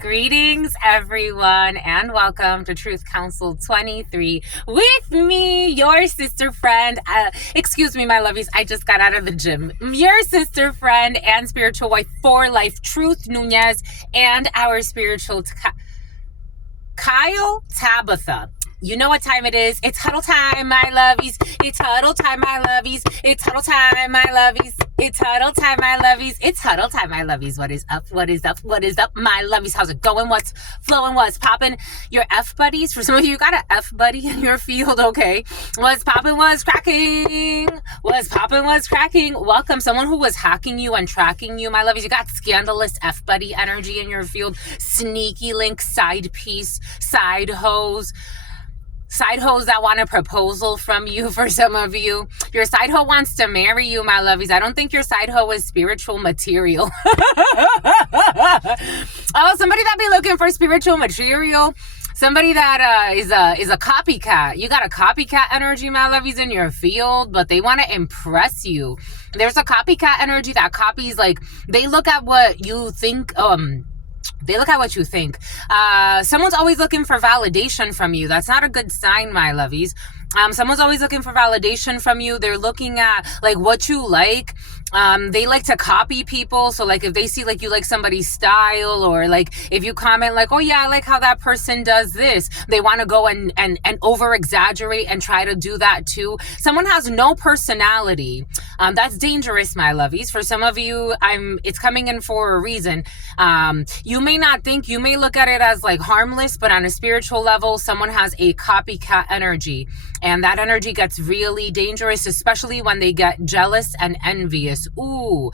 Greetings, everyone, and welcome to Truth Council 23 with me, your sister friend. Excuse me, my lovies, I just got out of the gym. Your sister friend and spiritual wife for life, Truth Nunez, and our spiritual Kyle Tabitha. You know what time it is. It's huddle time, my lovies. It's huddle time, my lovies. It's huddle time, my lovies. It's huddle time, my lovies. It's huddle time, my lovies. What is up? What is up? What is up, my lovies? How's it going? What's flowing? What's popping? Your F buddies. For some of you got an F buddy in your field, okay? What's popping? What's cracking? What's popping? What's cracking? Welcome. Someone who was hacking you and tracking you, my lovies. You got scandalous F buddy energy in your field. Sneaky link, side piece, side hose. Side hoes that want a proposal from you. For some of you, your side hoe wants to marry you, my lovies. I don't think your side hoe is spiritual material. Oh, somebody that be looking for spiritual material. Somebody that is a copycat. You got a copycat energy, my lovies, in your field, but they want to impress you. There's a copycat energy that copies, like, they look at what you think, they look at what you think. Someone's always looking for validation from you. That's not a good sign, my lovies. Someone's always looking for validation from you. They're looking at, like, what you like. They like to copy people. So, like, if they see, like, you like somebody's style, or, like, if you comment, like, oh, yeah, I like how that person does this, they want to go and over-exaggerate and try to do that, too. Someone has no personality. That's dangerous, my lovies. For some of you, it's coming in for a reason. You may not think, you may look at it as, like, harmless, but on a spiritual level, someone has a copycat energy. And that energy gets really dangerous, especially when they get jealous and envious. Ooh,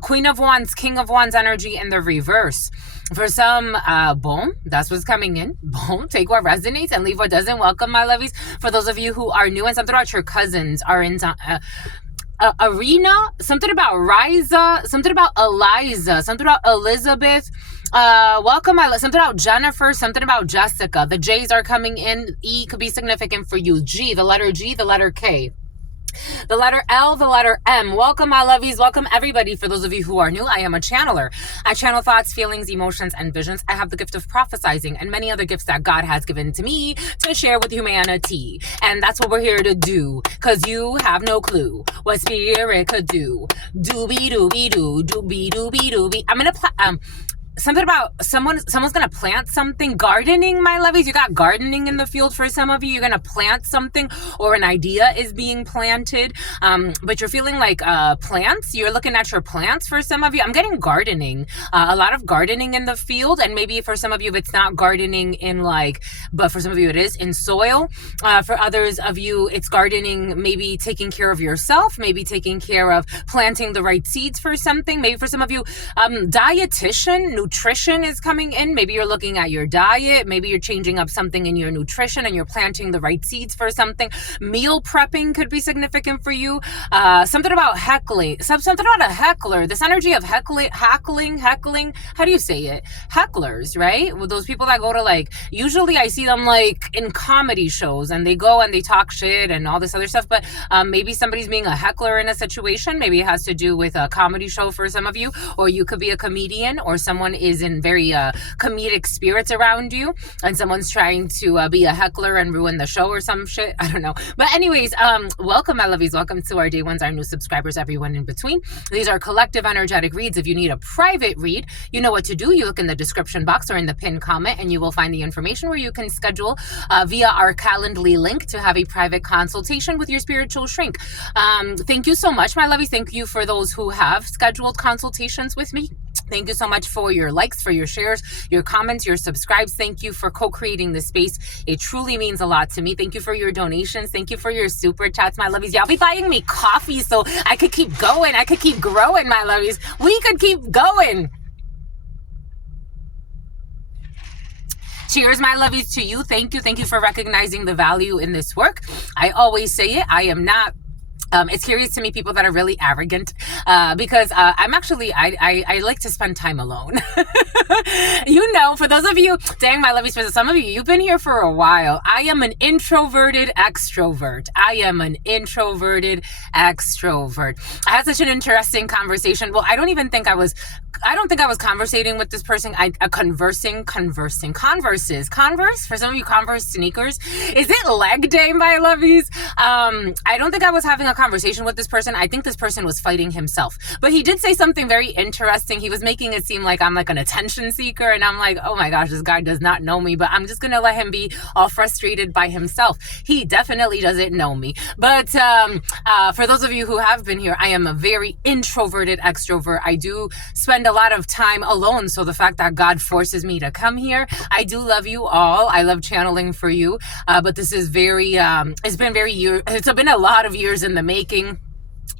Queen of Wands, King of Wands energy in the reverse. For some, boom, that's what's coming in. Boom, take what resonates and leave what doesn't. Welcome, my lovies. For those of you who are new and something about your cousins are in Arena, something about Riza, something about Eliza, something about Elizabeth. Welcome, something about Jennifer, something about Jessica. The J's are coming in. E could be significant for you. G, the letter G, the letter K, the letter L, the letter M. Welcome, my lovies. Welcome, everybody. For those of you who are new, I am a channeler. I channel thoughts, feelings, emotions, and visions. I have the gift of prophesizing and many other gifts that God has given to me to share with humanity. And that's what we're here to do, because you have no clue what spirit could do. Doobie-doobie-doo, doobie-doobie-doobie. I'm going to something about someone's gonna plant something. Gardening, my lovies. You got gardening in the field for some of you. You're gonna plant something, or an idea is being planted, but you're feeling like plants. You're looking at your plants. For some of you, I'm getting gardening, a lot of gardening in the field. And maybe for some of you, it's not gardening in, like, but for some of you it is in soil. For others of you, it's gardening, maybe taking care of yourself, maybe taking care of planting the right seeds for something. Maybe for some of you, dietitian, nutrition is coming in. Maybe you're looking at your diet. Maybe you're changing up something in your nutrition and you're planting the right seeds for something. Meal prepping could be significant for you. Something about heckling. Something about a heckler. This energy of heckling. How do you say it? Hecklers, right? With those people that go to, like, usually I see them, like, in comedy shows, and they go and they talk shit and all this other stuff. But maybe somebody's being a heckler in a situation. Maybe it has to do with a comedy show for some of you, or you could be a comedian, or someone is in very comedic spirits around you, and someone's trying to be a heckler and ruin the show or some shit. I don't know. But anyways, welcome, my lovies. Welcome to our day ones, our new subscribers, everyone in between. These are collective energetic reads. If you need a private read, you know what to do. You look in the description box or in the pinned comment, and you will find the information where you can schedule via our Calendly link to have a private consultation with your spiritual shrink. Thank you so much, my lovies. Thank you for those who have scheduled consultations with me. Thank you so much for your likes, for your shares, your comments, your subscribes. Thank you for co-creating this space. It truly means a lot to me. Thank you for your donations. Thank you for your super chats, my lovies. Y'all be buying me coffee so I could keep going. I could keep growing, my lovies. We could keep going. Cheers, my lovies, to you. Thank you. Thank you for recognizing the value in this work. I always say it. I am not It's curious to me people that are really arrogant because I'm actually, I like to spend time alone. You know, for those of you, dang my lovies, for some of you, you've been here for a while. I am an introverted extrovert. I had such an interesting conversation. Well, I don't even think I was don't think I was conversating with this person. Converse. For some of you, Converse sneakers. Is it leg day, my lovies? I don't think I was having a conversation with this person. I think this person was fighting himself. But he did say something very interesting. He was making it seem like I'm like an attention seeker. And I'm like, oh my gosh, this guy does not know me. But I'm just going to let him be all frustrated by himself. He definitely doesn't know me. But for those of you who have been here, I am a very introverted extrovert. I do spend a lot of time alone. So the fact that God forces me to come here, I do love you all. I love channeling for you. But this is it's been a lot of years in the making.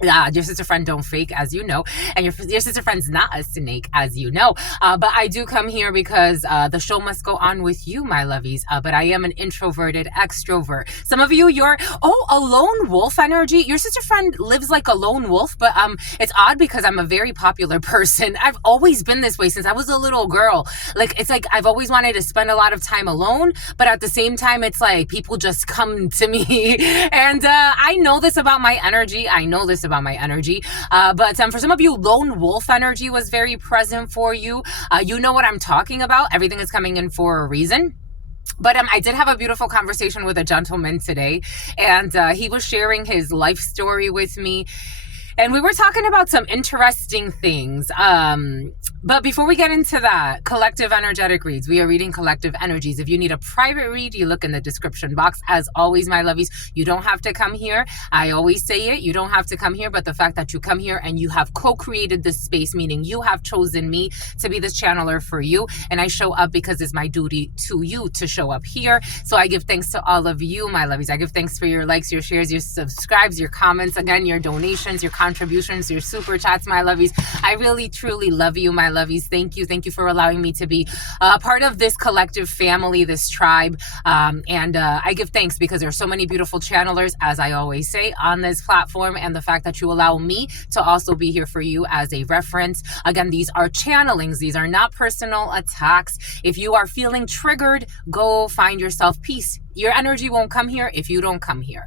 Your sister friend don't fake, as you know, and your sister friend's not a snake, as you know. But I do come here because the show must go on with you, my lovies. But I am an introverted extrovert. Some of you, you're a lone wolf energy. Your sister friend lives like a lone wolf, but it's odd because I'm a very popular person. I've always been this way since I was a little girl. Like it's like I've always wanted to spend a lot of time alone, but at the same time, it's like people just come to me, and I know this about my energy. But for some of you, lone wolf energy was very present for you. You know what I'm talking about. Everything is coming in for a reason. But I did have a beautiful conversation with a gentleman today, and he was sharing his life story with me. And we were talking about some interesting things. But before we get into that, collective energetic reads. We are reading collective energies. If you need a private read, you look in the description box. As always, my lovies, you don't have to come here. I always say it. You don't have to come here. But the fact that you come here and you have co-created this space, meaning you have chosen me to be this channeler for you. And I show up because it's my duty to you to show up here. So I give thanks to all of you, my lovies. I give thanks for your likes, your shares, your subscribes, your comments, again, your donations, your contributions, your super chats, my lovies. I really, truly love you, my lovies. Thank you. Thank you for allowing me to be part of this collective family, this tribe. And I give thanks because there are so many beautiful channelers, as I always say, on this platform. And the fact that you allow me to also be here for you as a reference. Again, these are channelings. These are not personal attacks. If you are feeling triggered, go find yourself peace. Your energy won't come here if you don't come here.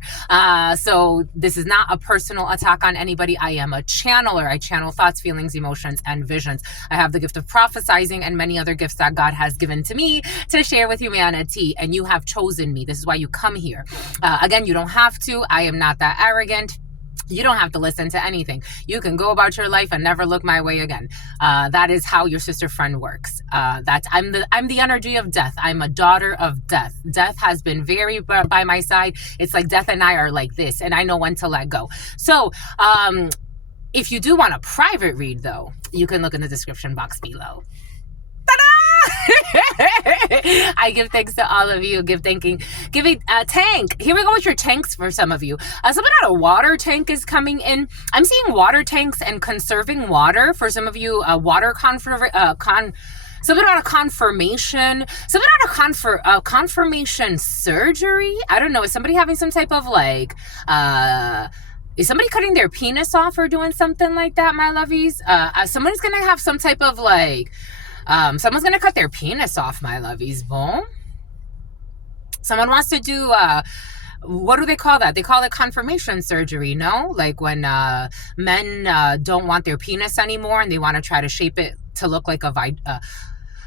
So this is not a personal attack on anybody. I am a channeler. I channel thoughts, feelings, emotions, and visions. I have the gift of prophesizing and many other gifts that God has given to me to share with humanity. And you have chosen me. This is why you come here. Again, you don't have to. I am not that arrogant. You don't have to listen to anything. You can go about your life and never look my way again. That is how your sister friend works. I'm the energy of death. I'm a daughter of death. Death has been very by my side. It's like death and I are like this, and I know when to let go. So, if you do want a private read, though, you can look in the description box below. I give thanks to all of you. Giving a tank. Here we go with your tanks for some of you. Something about a water tank is coming in. I'm seeing water tanks and conserving water for some of you. Water something about a confirmation. Something about a confirmation surgery. I don't know. Is somebody having some type of like is somebody cutting their penis off or doing something like that, my lovies? Someone's gonna have some type of like someone's going to cut their penis off, my lovies. Boom. Someone wants to do, what do they call that? They call it confirmation surgery, no? Like when men don't want their penis anymore and they want to try to shape it to look like a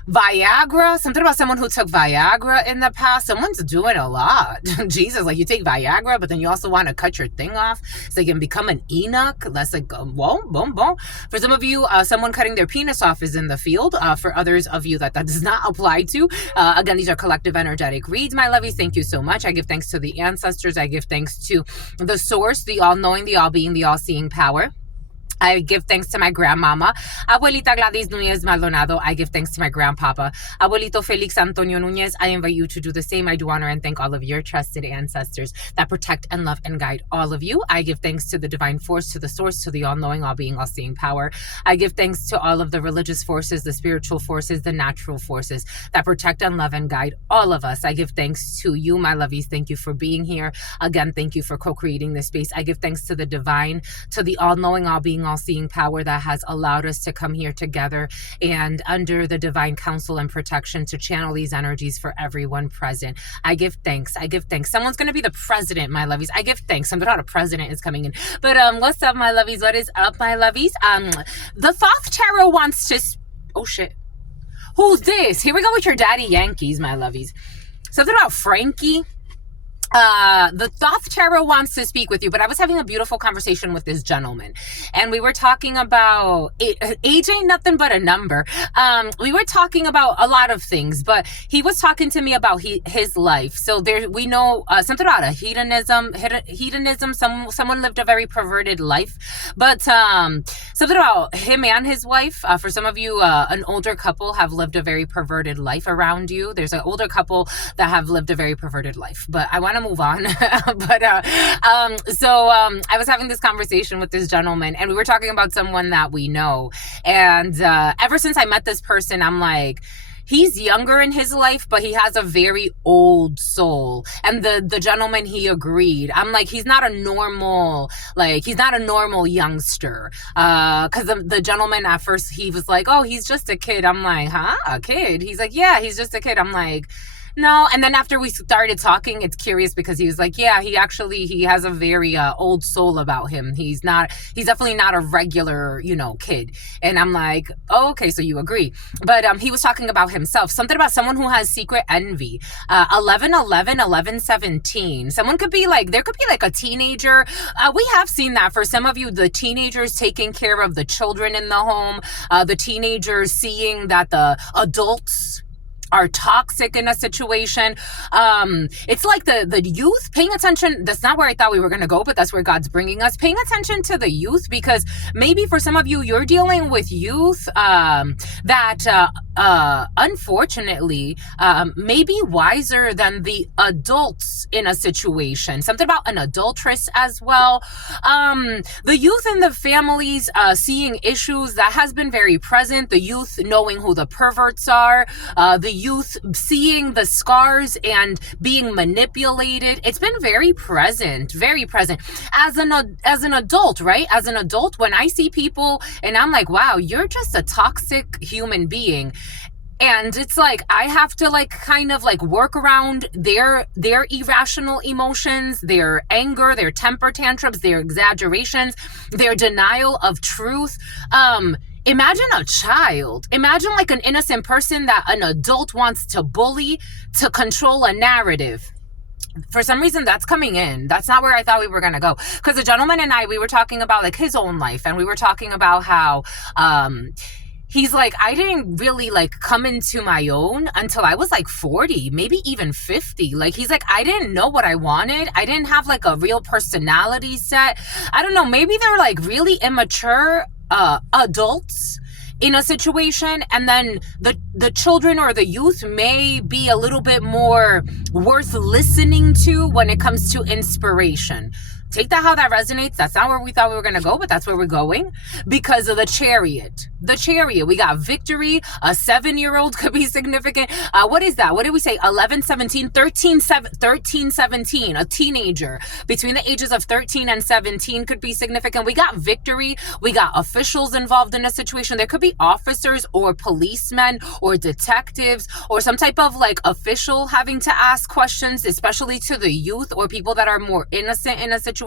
Viagra, something about someone who took Viagra in the past. Someone's doing a lot. Jesus, like you take Viagra, but then you also want to cut your thing off so you can become an Enoch. That's like, boom, boom, boom. For some of you, someone cutting their penis off is in the field. For others of you that does not apply to. Again, these are collective energetic reads, my lovies. Thank you so much. I give thanks to the ancestors. I give thanks to the source, the all-knowing, the all-being, the all-seeing power. I give thanks to my grandmama, Abuelita Gladys Núñez Maldonado. I give thanks to my grandpapa, Abuelito Felix Antonio Núñez. I invite you to do the same. I do honor and thank all of your trusted ancestors that protect and love and guide all of you. I give thanks to the divine force, to the source, to the all-knowing, all-being, all-seeing power. I give thanks to all of the religious forces, the spiritual forces, the natural forces that protect and love and guide all of us. I give thanks to you, my lovies. Thank you for being here. Again, thank you for co-creating this space. I give thanks to the divine, to the all-knowing, all-being, all-seeing power that has allowed us to come here together and under the divine counsel and protection to channel these energies for everyone present. I give thanks. I give thanks. Someone's going to be the president, my lovies. I give thanks. Something about a president is coming in. But what's up, my lovies? What is up, my lovies? The Thoth Tarot wants to... Oh, shit. Who's this? Here we go with your daddy Yankees, my lovies. Something about Frankie. The Thoth Tarot wants to speak with you, but I was having a beautiful conversation with this gentleman, and we were talking about age ain't nothing but a number. We were talking about a lot of things, but he was talking to me about his life. So there, we know something about a hedonism. Someone lived a very perverted life, but something about him and his wife. For some of you, an older couple have lived a very perverted life around you. There's an older couple that have lived a very perverted life, but I want to move on. But I was having this conversation with this gentleman, and we were talking about someone that we know, and ever since I met this person, I'm like, he's younger in his life, but he has a very old soul. And the gentleman, he agreed. I'm like, he's not a normal youngster. Cause the gentleman at first, he was like, oh, he's just a kid. I'm like, huh? A kid? He's like, yeah, he's just a kid. I'm like, no. And then after we started talking, it's curious because he was like, yeah, he has a very old soul about him. He's definitely not a regular, kid. And I'm like, oh, okay, so you agree. But he was talking about himself, something about someone who has secret envy. 11/11/11/17. Someone could be like, there could be like a teenager. We have seen that for some of you, the teenagers taking care of the children in the home, the teenagers seeing that the adults are toxic in a situation. It's like the youth paying attention. That's not where I thought we were going to go, but that's where God's bringing us. Paying attention to the youth, because maybe for some of you, you're dealing with youth that unfortunately may be wiser than the adults in a situation. Something about an adulteress as well. The youth in the families seeing issues that has been very present. The youth knowing who the perverts are. The youth seeing the scars and being manipulated. It's been very present, very present. As an adult, right? As an adult, when I see people and I'm like, wow, you're just a toxic human being. And it's like, I have to kind of work around their irrational emotions, their anger, their temper tantrums, their exaggerations, their denial of truth. Imagine a child. Imagine an innocent person that an adult wants to bully to control a narrative. For some reason, that's coming in. That's not where I thought we were going to go. Because the gentleman and I, we were talking about his own life. And we were talking about how he's like, I didn't really come into my own until I was 40, maybe even 50. He's like, I didn't know what I wanted. I didn't have a real personality set. I don't know. Maybe they're really immature adults in a situation, and then the children or the youth may be a little bit more worth listening to when it comes to inspiration. Take that how that resonates. That's not where we thought we were going to go, but that's where we're going because of the Chariot. The Chariot. We got victory. A 7-year-old could be significant. What is that? What did we say? 11, 17, 13, 17. A teenager between the ages of 13 and 17 could be significant. We got victory. We got officials involved in a situation. There could be officers or policemen or detectives or some type of official having to ask questions, especially to the youth or people that are more innocent in a situation.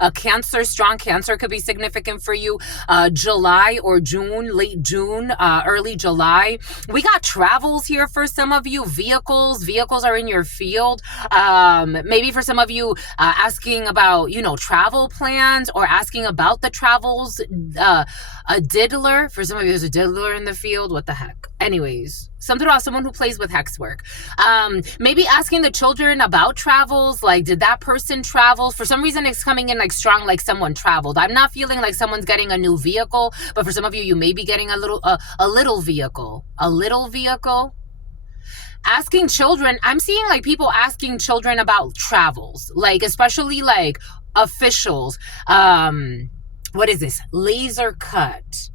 A cancer, strong cancer could be significant for you. July or June, late June, early July. We got travels here for some of you. Vehicles are in your field. Maybe for some of you, asking about, travel plans or asking about the travels. A diddler. For some of you, there's a diddler in the field. What the heck? Anyways, something about someone who plays with hex work. Maybe asking the children about travels. Did that person travel? For some reason, it's coming in strong, someone traveled. I'm not feeling like someone's getting a new vehicle, but for some of you, you may be getting a little vehicle. A little vehicle. Asking children. I'm seeing people asking children about travels, especially officials. What is this? Laser cut.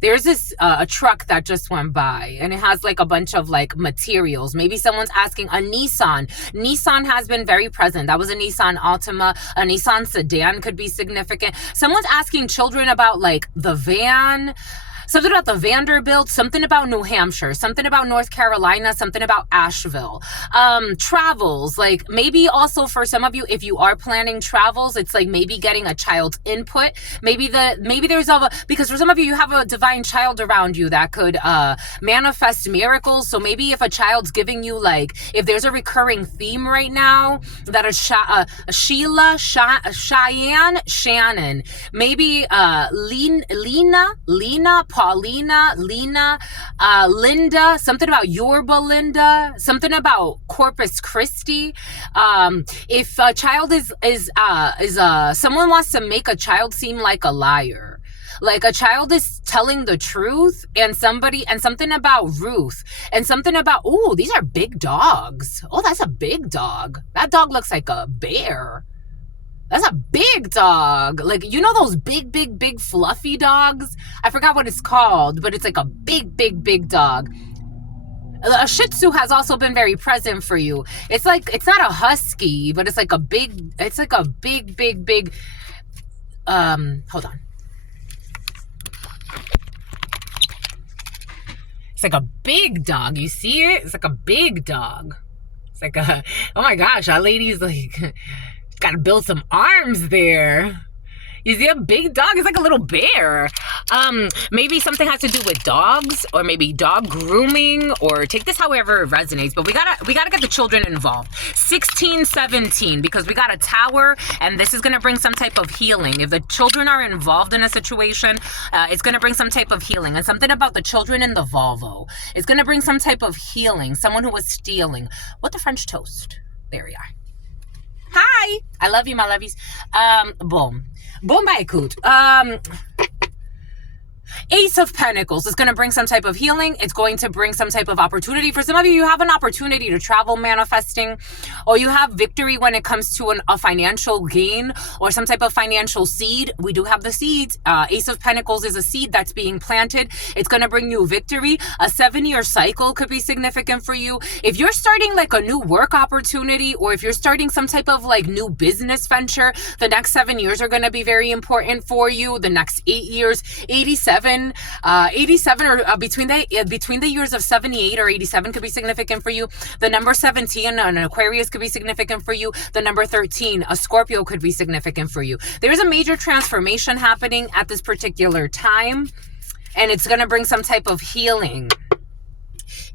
There's this a truck that just went by, and it has like a bunch of like materials. Maybe someone's asking a Nissan. Nissan has been very present. That was a Nissan Altima. A Nissan sedan could be significant. Someone's asking children about like the van. Something about the Vanderbilt, something about New Hampshire, something about North Carolina, something about Asheville. Travels, like maybe also for some of you, if you are planning travels, it's like maybe getting a child's input. Maybe there's because for some of you, you have a divine child around you that could manifest miracles. So maybe if a child's giving you like, if there's a recurring theme right now that a Sheila, Cheyenne, Shannon, maybe Lena, Paulina, Lena, Linda, something about Yorba Linda, something about Corpus Christi. If a child is someone wants to make a child seem like a liar. Like a child is telling the truth, and something about Ruth, and something about, oh, these are big dogs. Oh, that's a big dog. That dog looks like a bear. That's a big dog. Like, you know those big fluffy dogs? I forgot what it's called, but it's like a big dog. A Shih Tzu has also been very present for you. It's like, it's not a husky, but it's like a big, hold on. It's like a big dog. You see it? It's like a big dog. It's like a, oh my gosh, that lady's like, gotta build some arms there. You see a big dog? It's like a little bear. Maybe something has to do with dogs, or maybe dog grooming, or take this however it resonates. But we gotta get the children involved. 16, 17, because we got a tower, and this is gonna bring some type of healing. If the children are involved in a situation, it's gonna bring some type of healing. And something about the children in the Volvo. It's gonna bring some type of healing. Someone who was stealing. What the French toast? There we are. Hi, I love you, my lovies. Bon bah écoute. Ace of Pentacles is going to bring some type of healing. It's going to bring some type of opportunity. For some of you, you have an opportunity to travel manifesting, or you have victory when it comes to a financial gain or some type of financial seed. We do have the seeds. Ace of Pentacles is a seed that's being planted. It's going to bring you victory. A 7-year cycle could be significant for you. If you're starting like a new work opportunity, or if you're starting some type of like new business venture, the next 7 years are going to be very important for you. The next 8 years, 87 or between the years of 78 or 87 could be significant for you. The number 17, an Aquarius, could be significant for you. The number 13, a Scorpio, could be significant for you. There's a major transformation happening at this particular time, and it's going to bring some type of healing.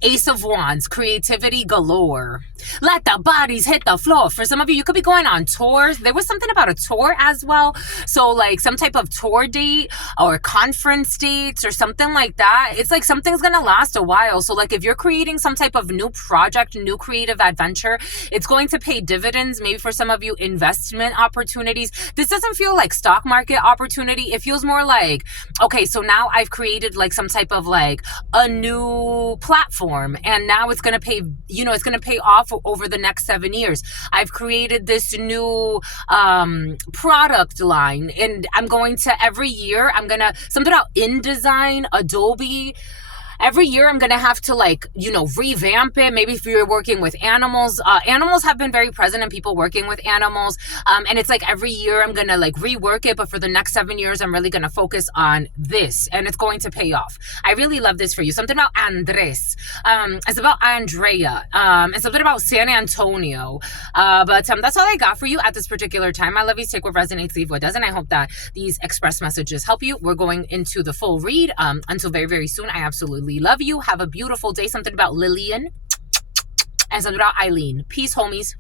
Ace of Wands, creativity galore. Let the bodies hit the floor. For some of you, you could be going on tours. There was something about a tour as well. So like some type of tour date or conference dates or something like that. It's like something's going to last a while. So like if you're creating some type of new project, new creative adventure, it's going to pay dividends. Maybe for some of you, investment opportunities. This doesn't feel like stock market opportunity. It feels more like, okay, so now I've created like some type of like a new platform, and now it's going to pay, it's going to pay off over the next 7 years. I've created this new product line, and I'm going to, every year, I'm going to, something about InDesign, Adobe, every year I'm going to have to like, revamp it. Maybe if you're working with animals, animals have been very present in people working with animals. And it's like every year I'm going to like rework it. But for the next 7 years, I'm really going to focus on this, and it's going to pay off. I really love this for you. Something about Andres. It's about Andrea. And something about San Antonio. But that's all I got for you at this particular time. I love you. Take what resonates, leave what doesn't. I hope that these express messages help you. We're going into the full read. Until very, very soon. I absolutely love you. Have a beautiful day. Something about Lillian and something about Eileen. Peace, homies.